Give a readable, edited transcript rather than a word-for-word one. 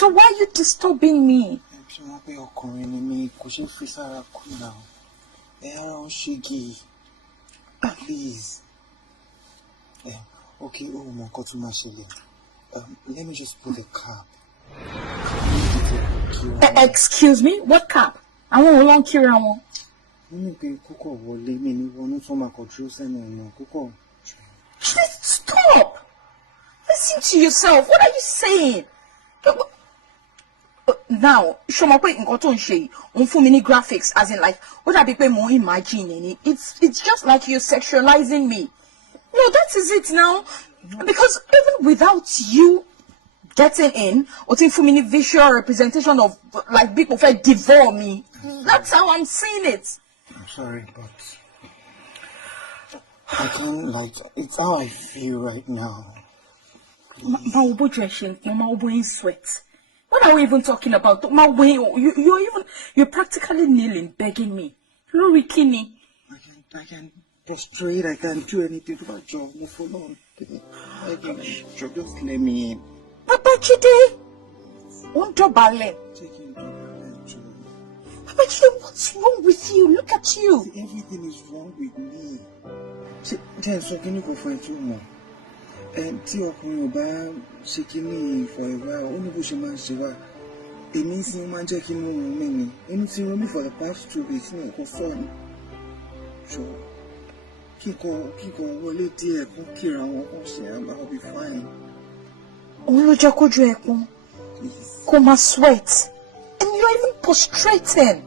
So why are you disturbing me? Please. Okay, let me just put a cap. Excuse me? What cap? I want a long Kira. Stop! Listen to yourself. What are you saying? Now, show my point in cotton shade on for many graphics, as in like what I be more imagining. It's just like you're sexualizing me. No, that is it now. Because even without you getting in, or for many visual representation of like people who devour me. That's how I'm seeing it. I'm sorry, but I can't it's how I feel right now. Sweat. What are we even talking about? You're practically kneeling, begging me. Lori Kinney. I can prostrate, I can't do anything to my job. No, for long. I can just let me in. Papa Jide, ballet. Papa Jide, what's wrong with you? Look at you. See, everything is wrong with me. See, so can you go for a 2 more? And see what you shaking me for a while. Only push man shiva. It means you man checking me. Anything me for the past 2 weeks, no concern. So, Kiko, wole dear, I'll be fine. Please. Come sweat. And you're even prostrating.